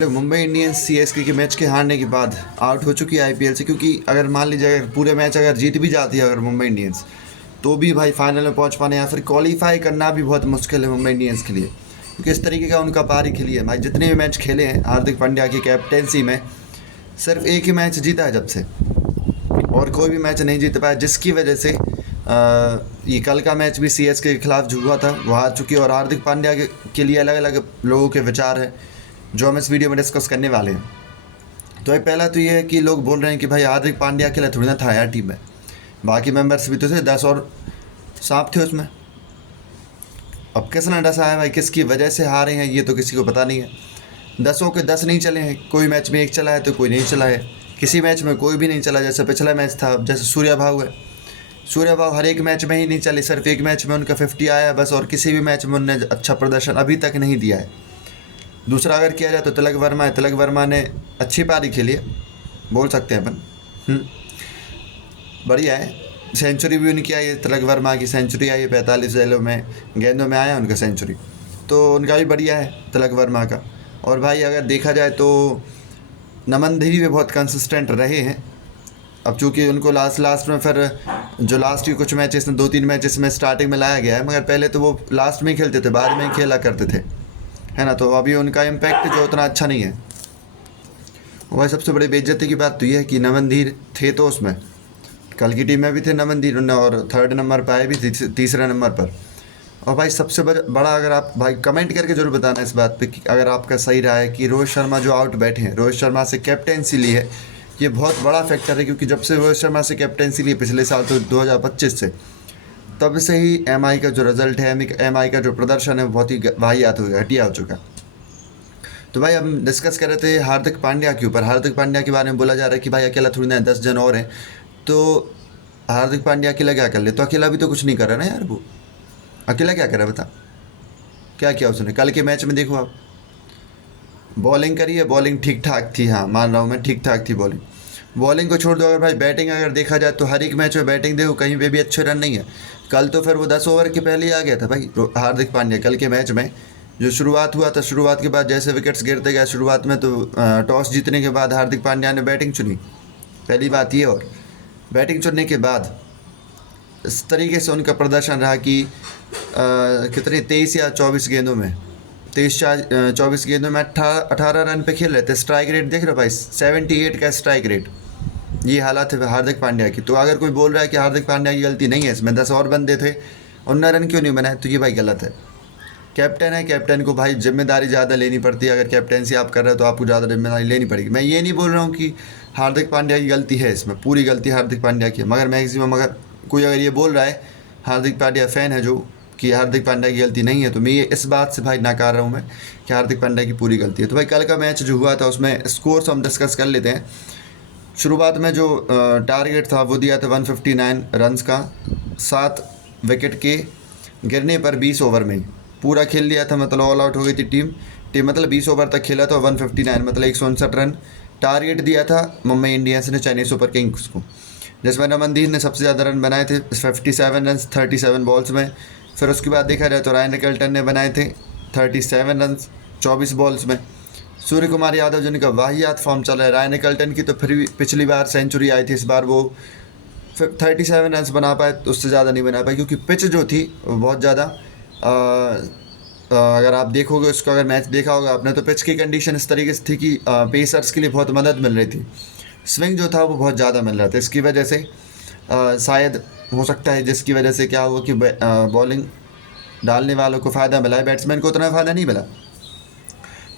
लोग Mumbai Indians CSK के match के हारने के बाद आउट हो चुकी है आईपीएल से। क्योंकि अगर मान लीजिए अगर पूरे मैच अगर जीत भी जाती है अगर मुंबई इंडियंस, तो भी भाई फाइनल में पहुंच पाने या फिर क्वालिफाई करना भी बहुत मुश्किल है मुंबई इंडियंस के लिए। क्योंकि इस तरीके का उनका पारी खेली है भाई। जितने भी मैच खेले हैं हार्दिक पांड्या की कैप्टेंसी में, सिर्फ एक ही मैच जीता है जब से, और कोई भी मैच नहीं जीत पाया, जिसकी वजह से ये कल का मैच भी सीएसके के खिलाफ जो हुआ था वो हार चुकी है। और हार्दिक पांड्या के लिए अलग अलग लोगों के विचार है जो हम इस वीडियो में डिस्कस करने वाले हैं। तो ये पहला तो ये है कि लोग बोल रहे हैं कि भाई हार्दिक पांड्या अकेला थोड़ी ना था यार टीम में, बाकी मेंबर्स भी तो थे, 10 और सांप थे उसमें। अब किसने डसा है भाई, किसकी वजह से हारे हैं ये तो किसी को पता नहीं है। 10 के 10 नहीं चले हैं, कोई मैच में एक चला है तो कोई नहीं चला है, किसी मैच में कोई भी नहीं चला। जैसे पिछला मैच था, जैसे सूर्या भाव है, सूर्या भाव हर एक मैच में ही नहीं चले, सिर्फ एक मैच में उनका 50 आया बस, और किसी भी मैच में उन्होंने अच्छा प्रदर्शन अभी तक नहीं दिया है। दूसरा अगर किया जाए तो तिलक वर्मा है, तिलक वर्मा ने अच्छी पारी खेली है, बोल सकते हैं अपन। बढ़िया है, सेंचुरी भी उनकी आई है, तिलक वर्मा की सेंचुरी आई है, 45 गेंदों में आया उनका सेंचुरी, तो उनका भी बढ़िया है तिलक वर्मा का। और भाई अगर देखा जाए तो नमन धीरी भी बहुत कंसिस्टेंट रहे हैं। अब चूँकि उनको लास्ट में फिर जो लास्ट के कुछ मैचेस में 2-3 मैचेस में स्टार्टिंग में लाया गया है, मगर पहले तो वो लास्ट में ही खेलते थे, बाद में ही खेला करते थे, है ना। तो अभी उनका इम्पैक्ट जो उतना अच्छा नहीं है। वह सबसे बड़ी बेइज्जती की बात तो यह है कि नमनधीर थे तो उसमें कल की टीम में भी थे नमनधीर, उन्हें और 3rd नंबर पर आए भी, तीसरे नंबर पर। और भाई सबसे बड़ा अगर आप भाई कमेंट करके जरूर बताना इस बात पे कि अगर आपका सही रहा है कि रोहित शर्मा जो आउट बैठे हैं, रोहित शर्मा से कैप्टेंसी ली है, ये बहुत बड़ा फैक्टर है। क्योंकि जब से रोहित शर्मा से कैप्टेंसी ली पिछले साल, तो 2025 से, तब से ही एमआई का जो रिजल्ट है, एमआई का जो प्रदर्शन है बहुत ही वाहियात हो गया, घटिया हो चुका। तो भाई हम डिस्कस कर रहे थे हार्दिक पांड्या के ऊपर। हार्दिक पांड्या के बारे में बोला जा रहा है कि भाई अकेला थोड़ी ना, 10 जन और हैं, तो हार्दिक पांड्या अकेला क्या कर ले? तो अकेला भी तो कुछ नहीं कर रहा ना यार, वो अकेला क्या कर रहा है बता, क्या किया उसने? कल के मैच में देखो आप, बॉलिंग करी है, बॉलिंग ठीक ठाक थी, हाँ मान रहा हूँ मैं, ठीक ठाक थी बॉलिंग। बॉलिंग को छोड़ दो, अगर भाई बैटिंग अगर देखा जाए तो हर एक मैच में बैटिंग देखो, कहीं पे भी अच्छे रन नहीं है। कल तो फिर वो 10 ओवर के पहले ही आ गया था भाई हार्दिक पांड्या। कल के मैच में जो शुरुआत हुआ था, शुरुआत के बाद जैसे विकेट्स गिरते गए शुरुआत में, तो टॉस जीतने के बाद हार्दिक पांड्या ने बैटिंग चुनी, पहली बात ये। और बैटिंग चुनने के बाद इस तरीके से उनका प्रदर्शन रहा कि कितने 23 या 24 गेंदों में, 24 गेंदों में 18 रन पे खेल रहे थे। स्ट्राइक रेट देख रहे हो भाई, 78 का स्ट्राइक रेट। ये हालत है हार्दिक पांड्या की। तो अगर कोई बोल रहा है कि हार्दिक पांड्या की गलती नहीं है इसमें, 10 और बंदे थे, 19 रन क्यों नहीं बनाए, तो ये भाई गलत है। कैप्टन है, कैप्टन को भाई जिम्मेदारी ज़्यादा लेनी पड़ती है। अगर कैप्टेंसी आप कर रहे हो तो आपको ज़्यादा जिम्मेदारी लेनी पड़ेगी। मैं ये नहीं बोल रहा हूँ कि हार्दिक पांड्या की गलती है इसमें, पूरी गलती हार्दिक पांड्या की है, मगर मैक्सिमम अगर कोई अगर ये बोल रहा है, हार्दिक पांड्या फ़ैन है जो, कि हार्दिक पांड्या की गलती नहीं है, तो मैं ये इस बात से भाई नकार रहा हूँ मैं कि हार्दिक पांड्या की पूरी गलती है। तो भाई कल का मैच जो हुआ था उसमें स्कोर्स हम डिस्कस कर लेते हैं। शुरुआत में जो टारगेट था वो दिया था 159 रन्स का, 7 विकेट के गिरने पर 20 ओवर में पूरा खेल लिया था, मतलब ऑल आउट हो गई थी टीम मतलब 20 ओवर तक खेला था। 159 मतलब 159 रन टारगेट दिया था मुंबई इंडियंस ने चेन्नई सुपर किंग्स को, जिसमें नमनदीप ने सबसे ज़्यादा रन बनाए थे, 57 रन 37 बॉल्स में। फिर उसके बाद देखा जाए तो रायन रिकल्टन ने बनाए थे 37 रन 24 बॉल्स में। सूर्य कुमार यादव जिनका वाहियात फॉर्म चल रहा है, रायन रिकल्टन की तो फिर भी पिछली बार सेंचुरी आई थी, इस बार वो 37 रन बना पाए, तो उससे ज़्यादा नहीं बना पाए। क्योंकि पिच जो थी वो बहुत ज़्यादा, अगर आप देखोगे उसको, अगर मैच देखा होगा आपने, तो पिच की कंडीशन इस तरीके से थी कि पेसर्स के लिए बहुत मदद मिल रही थी, स्विंग जो था वो बहुत ज़्यादा मिल रहा था। इसकी वजह से शायद हो सकता है, जिसकी वजह से क्या हुआ कि बॉलिंग डालने वालों को फ़ायदा मिला है, बैट्समैन को उतना फ़ायदा नहीं मिला।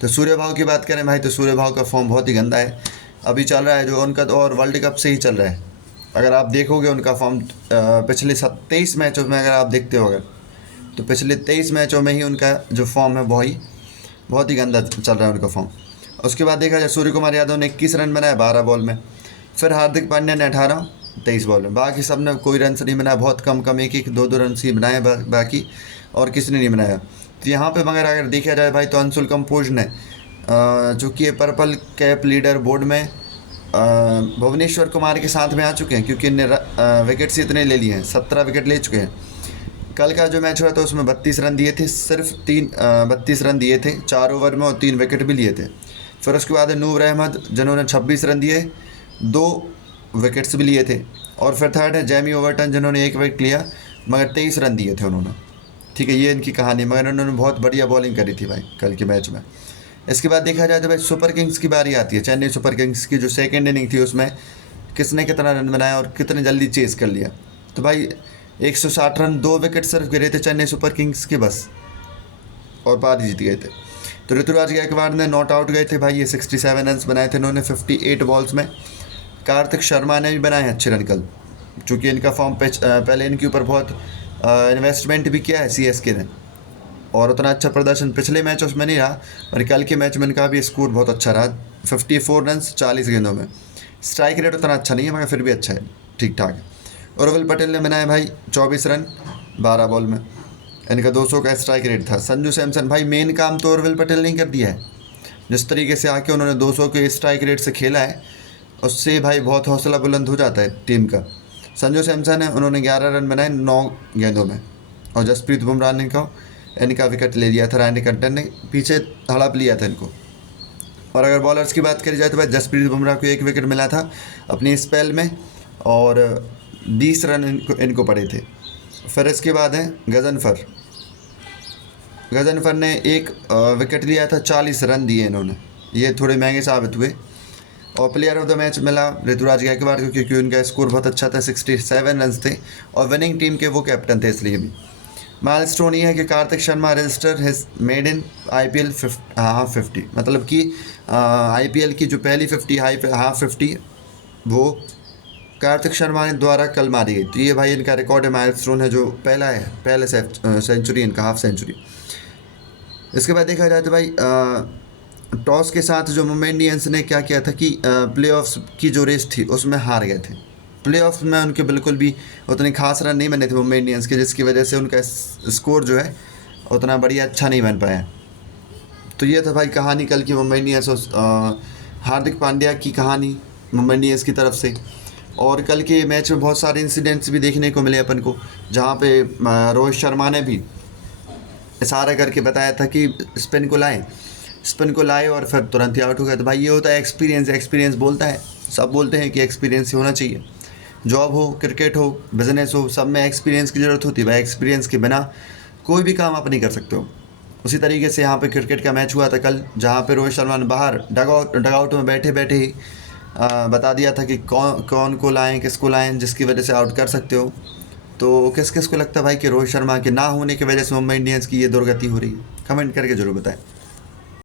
तो सूर्य भाव की बात करें भाई, तो सूर्य भाव का फॉर्म बहुत ही गंदा है अभी चल रहा है जो उनका, तो और वर्ल्ड कप से ही चल रहा है। अगर आप देखोगे उनका फॉर्म पिछले 23 मैचों में अगर आप देखते हो, अगर तो पिछले 23 मैचों में ही उनका जो फॉर्म है वही बहुत ही गंदा चल रहा है उनका फॉर्म। उसके बाद देखा जाए सूर्य कुमार यादव ने 21 रन बनाया 12 बॉल में, फिर हार्दिक पांड्या ने 18 23 बॉल में, बाकी सब ने कोई रन नहीं बनाया, बहुत कम 1-2 रन ही बनाए बाकी, और किसी ने नहीं बनाया। तो यहाँ पे मगर अगर देखा जाए भाई, तो अंशुल कंपोज ने जो कि पर्पल कैप लीडर बोर्ड में भुवनेश्वर कुमार के साथ में आ चुके हैं, क्योंकि इनने विकेट्स इतने ले लिए हैं, 17 विकेट ले चुके हैं। कल का जो मैच हुआ था उसमें 32 रन दिए थे, सिर्फ 32 रन दिए थे 4 ओवर में, और 3 विकेट भी लिए थे। फिर उसके बाद है नूर अहमद जिन्होंने 26 रन दिए, 2 विकेट्स भी लिए थे। और फिर थर्ड है जेमी ओवरटन जिन्होंने 1 विकेट लिया मगर 23 रन दिए थे उन्होंने। ठीक है, ये इनकी कहानी, मगर उन्होंने बहुत बढ़िया बॉलिंग करी थी भाई कल के मैच में। इसके बाद देखा जाए तो भाई सुपर किंग्स की बारी आती है। चेन्नई सुपर किंग्स की जो सेकेंड इनिंग थी उसमें किसने कितना रन बनाया और कितने जल्दी चेस कर लिया। तो भाई 160 रन, 2 विकेट सिर्फ गिरे थे चेन्नई सुपर किंग्स के बस, और पारी जीत गए थे। तो ऋतुराज गायकवाड़ ने नॉट आउट गए थे भाई, ये 67 रन बनाए थे इन्होंने 58 बॉल्स में। कार्तिक शर्मा ने भी बनाए अच्छे रन कल, चूँकि इनका फॉर्म पहले इनके ऊपर बहुत इन्वेस्टमेंट भी किया है सीएसके ने, और उतना अच्छा प्रदर्शन पिछले मैच उसमें नहीं रहा, और कल के मैच में इनका भी स्कोर बहुत अच्छा रहा, 54 रन 40 गेंदों में। स्ट्राइक रेट उतना अच्छा नहीं है मगर फिर भी अच्छा है, ठीक ठाक है। उर्विल पटेल ने बनाए भाई 24 रन 12 बॉल में, इनका 200 का स्ट्राइक रेट था। संजू सैमसन भाई मेन काम तो उर्विल पटेल ने कर दिया है, जिस तरीके से आके उन्होंने 200 के स्ट्राइक रेट से खेला है उससे भाई बहुत हौसला बुलंद हो जाता है टीम का। संजू सैमसन है, उन्होंने 11 रन बनाए 9 गेंदों में, और जसप्रीत बुमराह ने इनका विकेट ले लिया था, रैंडी कट्टन ने पीछे हड़प लिया था इनको। और अगर बॉलर्स की बात करी जाए तो भाई जसप्रीत बुमराह को 1 विकेट मिला था अपनी स्पेल में, और 20 रन इनको पड़े थे। फिर इसके बाद है गजनफर ने 1 विकेट लिया था, 40 रन दिए इन्होंने, ये थोड़े महंगे साबित हुए। और प्लेयर ऑफ द मैच मिला ऋतुराज गायकवाड़ को, क्योंकि उनका स्कोर बहुत अच्छा था, 67 रन थे, और विनिंग टीम के वो कैप्टन थे इसलिए भी। माइलस्टोन ये है कि Kartik Sharma register his made in IPL 50, मतलब कि IPL की जो पहली 50 वो कार्तिक शर्मा के द्वारा कल मारी गई। तो ये भाई इनका रिकॉर्ड है, माइलस्टोन है, जो पहले सेंचुरी इनका, हाफ सेंचुरी। इसके बाद देखा जाए तो भाई टॉस के साथ जो मुंबई इंडियंस ने क्या किया था कि प्लेऑफ्स की जो रेस थी उसमें हार गए थे। प्लेऑफ्स में उनके बिल्कुल भी उतने खास रन नहीं बने थे मुंबई इंडियंस के, जिसकी वजह से उनका स्कोर जो है उतना बढ़िया अच्छा नहीं बन पाया। तो ये था भाई कहानी कल की मुंबई इंडियंस और हार्दिक पांड्या की कहानी मुंबई इंडियंस की तरफ से। और कल के मैच में बहुत सारे इंसिडेंट्स भी देखने को मिले अपन को, जहाँ पे रोहित शर्मा ने भी इशारा करके बताया था कि स्पिन को लाए और फिर तुरंत ही आउट हो गया। तो भाई ये होता है एक्सपीरियंस बोलता है, सब बोलते हैं कि एक्सपीरियंस ही होना चाहिए। जॉब हो, क्रिकेट हो, बिजनेस हो, सब में एक्सपीरियंस की ज़रूरत होती है भाई। एक्सपीरियंस के बिना कोई भी काम आप नहीं कर सकते हो। उसी तरीके से यहाँ पे क्रिकेट का मैच हुआ था कल, जहाँ पे रोहित शर्मा ने बाहर डगआउट में बैठे ही बता दिया था कि कौन को लाएं, किसको लाएं, जिसकी वजह से आउट कर सकते हो। तो किस किस को लगता है भाई कि रोहित शर्मा के ना होने की वजह से मुंबई इंडियंस की ये दुर्गति हो रही है? कमेंट करके ज़रूर बताएं।